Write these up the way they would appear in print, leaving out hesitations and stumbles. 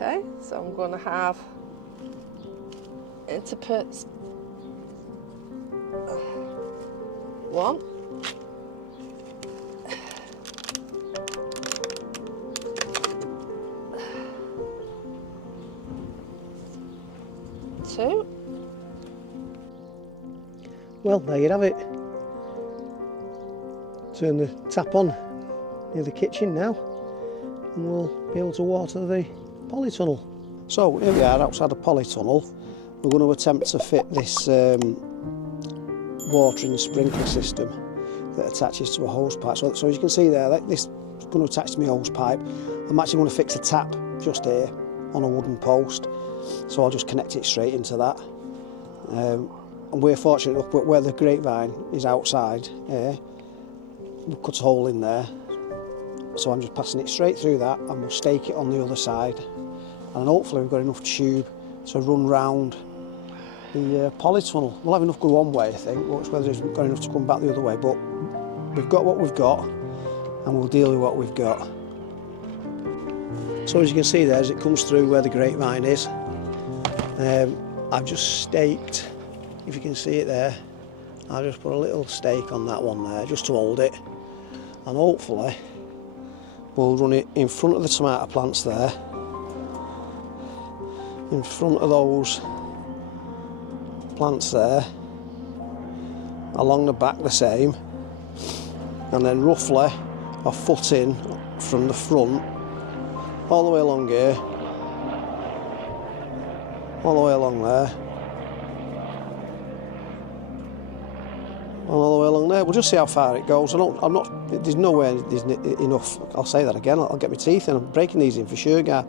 Okay, so I'm going to have interpret 1, 2. Well, there you have it. Turn the tap on near the kitchen now and we'll be able to water the polytunnel. So here we are outside the polytunnel. We're going to attempt to fit this watering sprinkler system that attaches to a hose pipe. So as you can see there, this is going to attach to my hose pipe. I'm actually going to fix a tap just here on a wooden post. So I'll just connect it straight into that. And we're fortunate enough where the grapevine is outside here, we've cut a hole in there. So I'm just passing it straight through that and we'll stake it on the other side. And hopefully we've got enough tube to run round the polytunnel. We'll have enough go one way, I think, but it's whether it's got enough to come back the other way. But we've got what we've got and we'll deal with what we've got. So as you can see there, as it comes through where the grapevine is, I've just staked, if you can see it there, I'll just put a little stake on that one there just to hold it, and hopefully we'll run it in front of the tomato plants there, in front of those plants there, along the back the same, and then roughly a foot in from the front all the way along here, all the way along there, and all the way along there. We'll just see how far it goes. There's no way there's enough. I'll say that again, I'll get my teeth in. I'm breaking these in for sure, guy.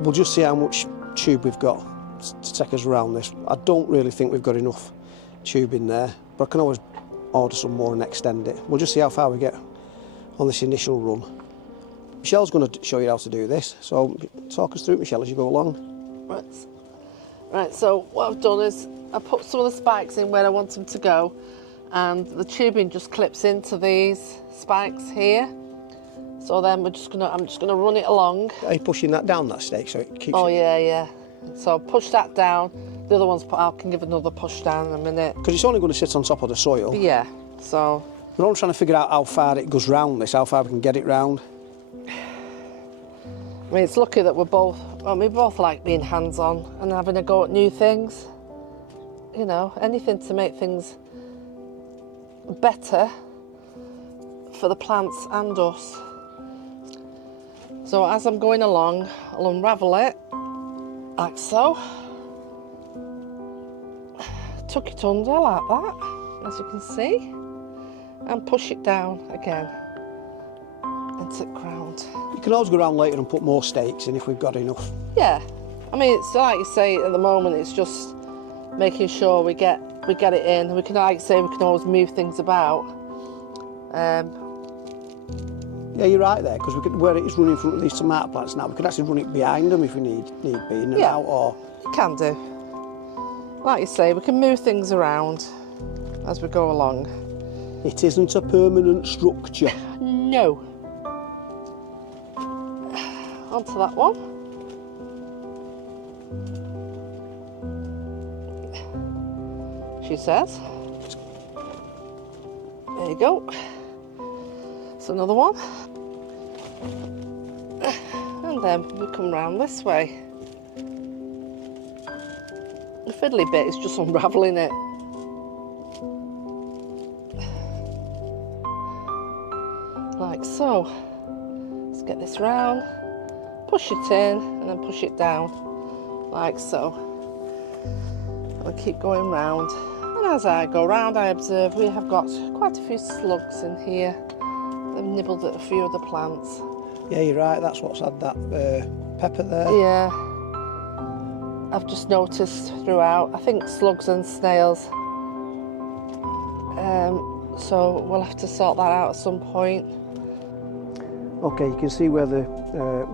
We'll just see how much tube we've got to take us around this. I don't really think we've got enough tube in there, but I can always order some more and extend it. We'll just see how far we get on this initial run. Michelle's going to show you how to do this, so talk us through it, Michelle, as you go along. Right, so what I've done is I put some of the spikes in where I want them to go, and the tubing just clips into these spikes here. So then I'm just gonna run it along. Are you pushing that down, that stake, so it keeps Oh, yeah. So push that down. The other ones I can give another push down in a minute. Because it's only going to sit on top of the soil. Yeah, so... We're all trying to figure out how far it goes round this, how far we can get it round. I mean, it's lucky that we both like being hands-on and having a go at new things. You know, anything to make things better for the plants and us. So as I'm going along, I'll unravel it, like so. Tuck it under like that, as you can see, and push it down again into the ground. You can always go around later and put more stakes in if we've got enough. Yeah, I mean, it's like you say, at the moment it's just making sure we get it in. We can, like you say, we can always move things about. Yeah, you're right there, because where it's running in front of these tomato plants now, we could actually run it behind them if we need be, in and out, or... You can do. Like you say, we can move things around as we go along. It isn't a permanent structure. No. Onto that one. She says. There you go. It's another one. And then we come round this way. The fiddly bit is just unravelling it. Like so. Let's get this round, push it in, and then push it down, like so. And I keep going round. And as I go round, I observe we have got quite a few slugs in here. They've nibbled at a few of the plants. Yeah, you're right, that's what's had that pepper there. Yeah. I've just noticed throughout, I think slugs and snails. So we'll have to sort that out at some point. Okay, you can see where the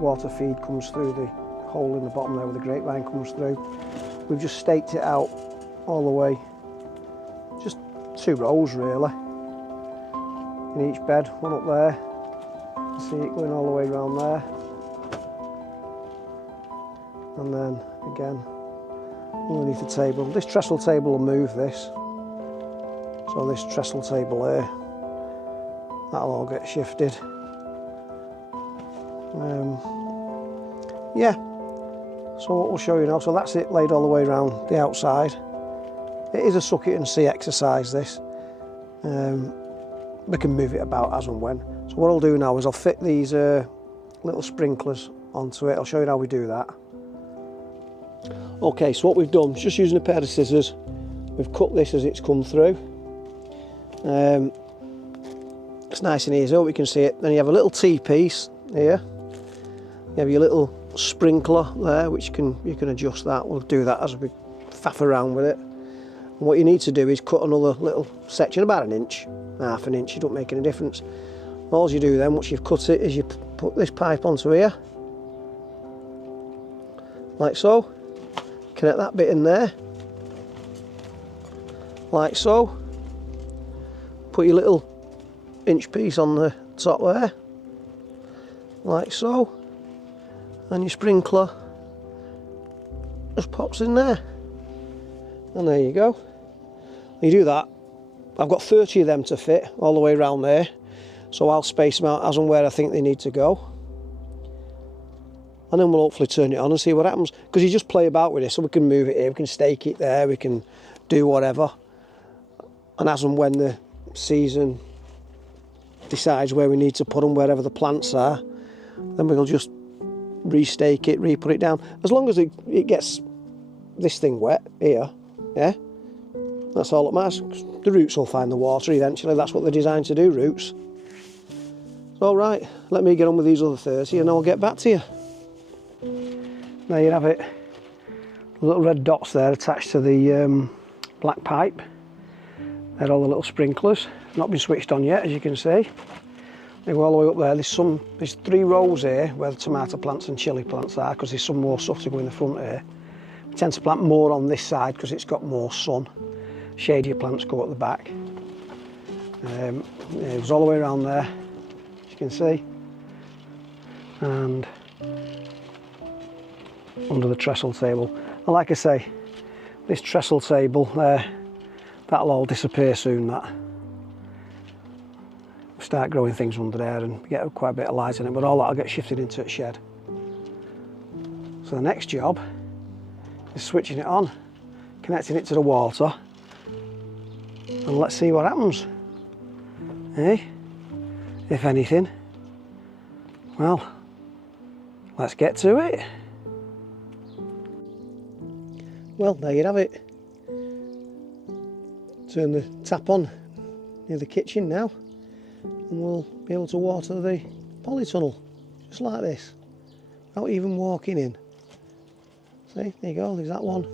water feed comes through the hole in the bottom there where the grapevine comes through. We've just staked it out all the way, just 2 rows really, in each bed, one up there. You see it going all the way around there. and then again underneath the table. This trestle table will move this, so this trestle table here, that'll all get shifted. Yeah, so what we'll show you now, so that's it laid all the way around the outside. It is a suck it and see exercise, this. We can move it about as and when. So what I'll do now is I'll fit these little sprinklers onto it. I'll show you how we do that. Okay, so what we've done is just using a pair of scissors, we've cut this as it's come through. It's nice and easy, hope you can see it. Then you have a little T-piece here. You have your little sprinkler there, which you can adjust that. We'll do that as we faff around with it. And what you need to do is cut another little section, about an inch, half an inch, it don't make any difference. All you do then, once you've cut it, is you put this pipe onto here, like so. Connect that bit in there, like so. Put your little inch piece on the top there, like so. And your sprinkler just pops in there. And there you go. You do that. I've got 30 of them to fit all the way around there, so I'll space them out as and where I think they need to go. And then we'll hopefully turn it on and see what happens, because you just play about with it. So we can move it here, we can stake it there, we can do whatever. And as and when the season decides where we need to put them, wherever the plants are, then we'll just restake it, re-put it down. As long as it gets this thing wet here, yeah, that's all that matters. The roots will find the water eventually. That's what they're designed to do, roots. All right, let me get on with these other 30 and I'll get back to you. There you have it. Little red dots there attached to the black pipe. They're all the little sprinklers. Not been switched on yet, as you can see. They go all the way up there. There's 3 rows here where the tomato plants and chilli plants are, because there's some more stuff to go in the front here. We tend to plant more on this side because it's got more sun. Shadier plants go at the back. It was all the way around there, as you can see. And under the trestle table. And like I say, this trestle table there, that'll all disappear soon, that. Start growing things under there and get quite a bit of light in it, but all that'll get shifted into a shed. So the next job is switching it on, connecting it to the water, and let's see what happens. Eh? If anything. Well, let's get to it. Well, there you have it. Turn the tap on near the kitchen now, and we'll be able to water the polytunnel just like this, without even walking in. See, there you go, there's that one,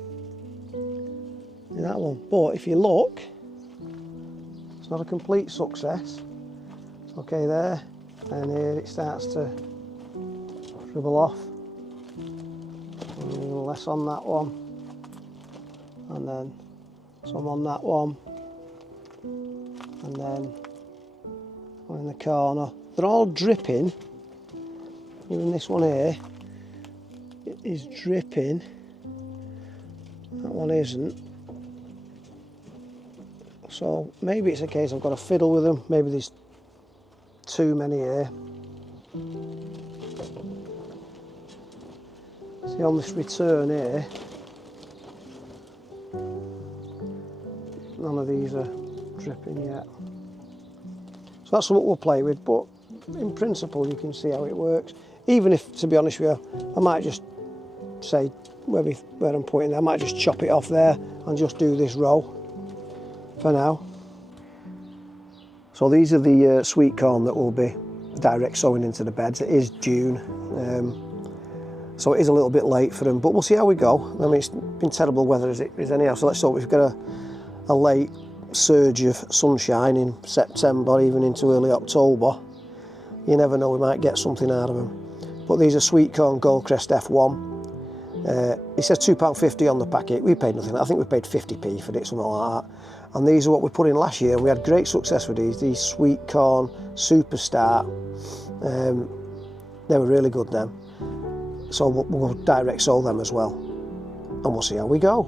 there's that one. But if you look, it's not a complete success. It's okay there, and here it starts to dribble off. A little less on that one, and then some on that one, and then one in the corner. They're all dripping. Even this one here, it is dripping. That one isn't. So maybe it's a case I've got to fiddle with them. Maybe there's too many here. See, on this return here, none of these are dripping yet. So that's what we'll play with, but in principle you can see how it works. Even if, to be honest with you, I might just say where I'm putting it, I might just chop it off there and just do this row for now. So these are the sweet corn that will be direct sowing into the beds. It is June, so it is a little bit late for them, but we'll see how we go. I mean, it's been terrible weather as it is anyhow, so let's hope we've got a late surge of sunshine in September, even into early October. You never know, we might get something out of them. But these are Sweetcorn Goldcrest F1. It says £2.50 on the packet. We paid nothing. I think we paid 50p for it, something like that. And these are what we put in last year. We had great success with these Sweetcorn Superstar. They were really good then. So we'll direct sow them as well, and we'll see how we go.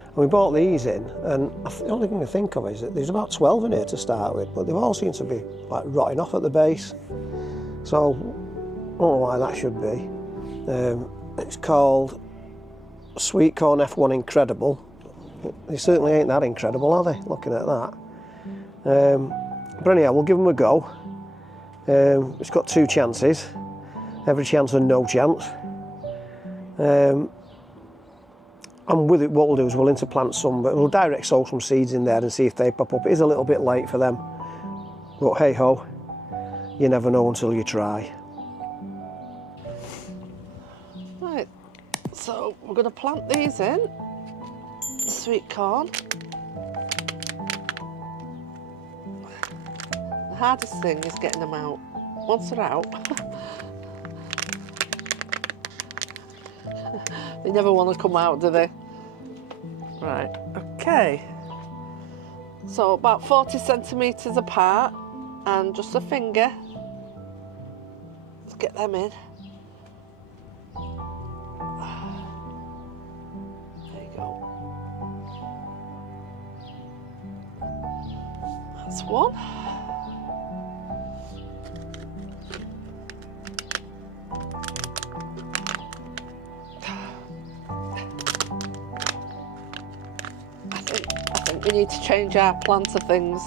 And we bought these in, and the only thing I think of is that there's about 12 in here to start with, but they all seem to be like rotting off at the base. So I don't know why that should be. It's called Sweetcorn F1 Incredible. They certainly ain't that incredible, are they? Looking at that. But anyhow, we'll give them a go. It's got 2 chances. Every chance and no chance. And with it, what we'll do is we'll interplant some, but we'll direct sow some seeds in there and see if they pop up. It is a little bit late for them, but hey ho, you never know until you try. Right, so we're going to plant these in, sweet corn. The hardest thing is getting them out. Once they're out, they never want to come out, do they? Right, okay. So about 40 centimetres apart and just a finger. Let's get them in. There you go. That's one. We need to change our planter things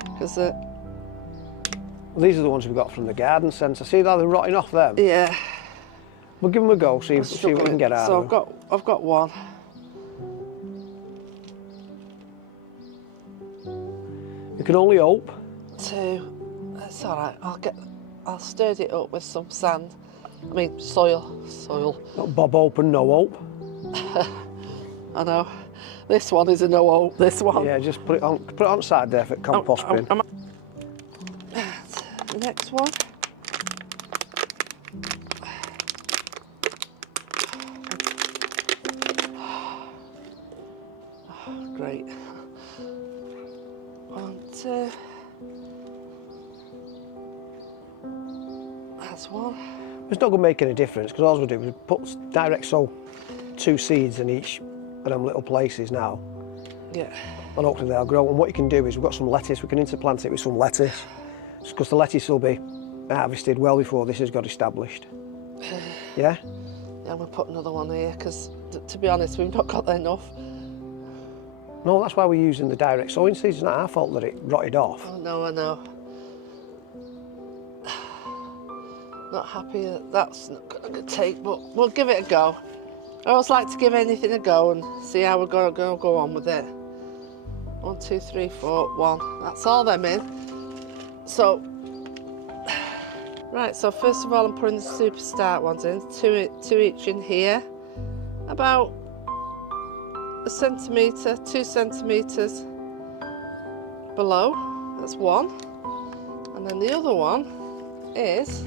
because well, these are the ones we got from the garden centre. See how they're rotting off them? Yeah. We'll give them a go, see what we can get out of them. So I've got one. You can only hope. 2. That's all right. I'll stir it up with some sand. I mean soil. Not Bob hope and no hope. I know. This one is a no hope. This one. Yeah, just put it on side there for compost bin. The next one. Oh, great. 1, 2. That's one. It's not going to make any difference because all we'll do is put direct sow 2 seeds in each of them little places now. Yeah. And hopefully they'll grow. And what you can do is we've got some lettuce, we can interplant it with some lettuce because the lettuce will be harvested well before this has got established. Yeah? Yeah, I'm going to put another one here because, to be honest, we've not got enough. No, that's why we're using the direct sowing seeds. It's not our fault that it rotted off. Oh, no, I know. Not happy that that's not going to take, but we'll give it a go. I always like to give anything a go and see how we're going to go on with it. 1, 2, 3, 4, 1. That's all them in. So, right, so first of all I'm putting the super start ones in, 2 each in here. About 1 centimetre, 2 centimetres below. That's 1. And then the other one is...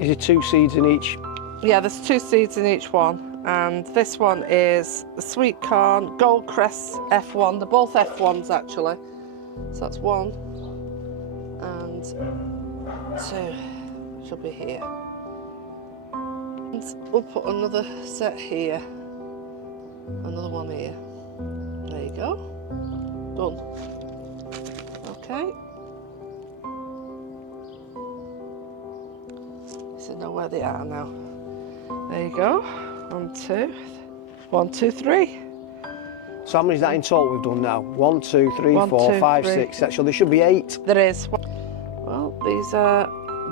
Is it 2 seeds in each? Yeah, there's 2 seeds in each one. And this one is the Sweetcorn Goldcrest F1. They're both F1s actually. So that's 1 and 2 should be here. And we'll put another set here. Another one here. There you go. Done. Okay. So know where they are now. There you go. 1, 2, 3. So how many is that in total we've done now? 1, 2, 3, 4, 5, 6. So there should be 8. There is. Well, these are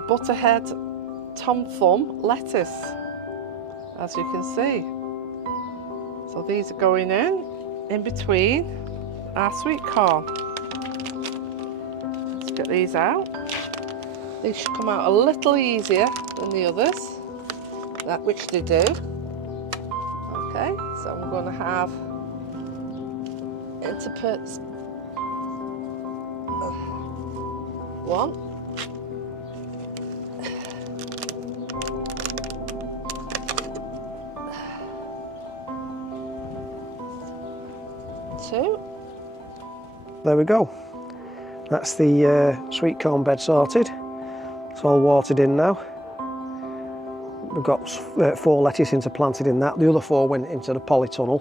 Butterhead Tom Thumb lettuce, as you can see. So these are going in between our sweet corn. Let's get these out. These should come out a little easier than the others, which they do. Okay, so I'm going to have interputs 1, 2. There we go. That's the sweet corn bed sorted. It's all watered in now. we've got 4 lettuce interplanted in that. The other 4 went into the polytunnel.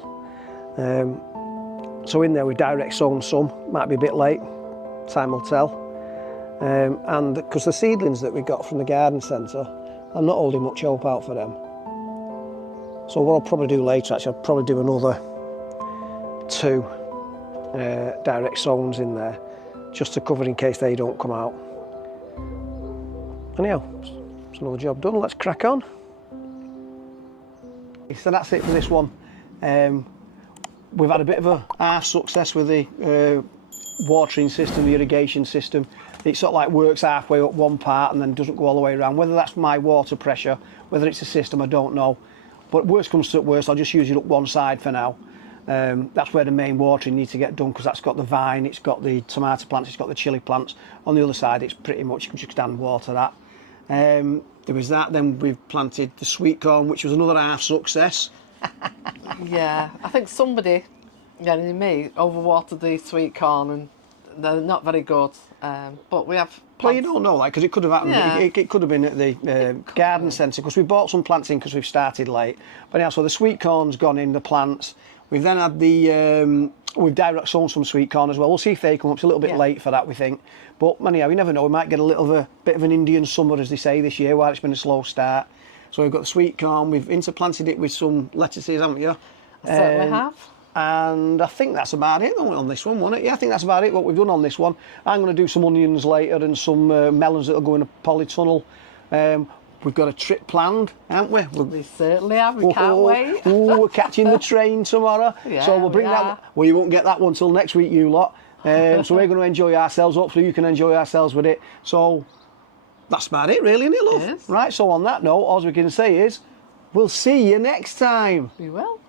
So in there we direct sown some, might be a bit late, time will tell. And because the seedlings that we got from the garden centre, I'm not holding much hope out for them. So what I'll probably do later, actually, I'll probably do another 2 direct sowns in there, just to cover in case they don't come out. Anyhow, it's another job done, let's crack on. So that's it for this one. We've had a bit of a success with the watering system, the irrigation system. It sort of like works halfway up one part and then doesn't go all the way around. Whether that's my water pressure, whether it's a system, I don't know. But worst comes to worst, I'll just use it up one side for now. That's where the main watering needs to get done, because that's got the vine, it's got the tomato plants, it's got the chilli plants. On the other side, it's pretty much, you can just hand water that. There was that, then we've planted the sweet corn, which was another half success. Yeah, I think somebody, me, overwatered the sweet corn and they're not very good. But we have... Well, you don't know, like, because it could have happened. Yeah. It could have been at the garden centre, because we bought some plants in because we've started late. But yeah, so the sweet corn's gone in, the plants. We've then had the... we've direct sown some sweet corn as well. We'll see if they come up. It's a little bit late for that, we think. But anyhow, you never know. We might get a little of a bit of an Indian summer, as they say, this year, while it's been a slow start. So we've got the sweet corn. We've interplanted it with some lettuces, haven't you? Certainly have. And I think that's about it on this one, wasn't it? Yeah, I think that's about it, what we've done on this one. I'm going to do some onions later and some melons that'll go in a polytunnel. We've got a trip planned, haven't we? We certainly have, we can't wait. We're catching the train tomorrow. Yeah, so we'll bring that. Well, you won't get that one till next week, you lot. So we're going to enjoy ourselves. Hopefully you can enjoy ourselves with it. So that's about it, really, isn't it, love? It is. Right, so on that note, all we can say is, we'll see you next time. We will.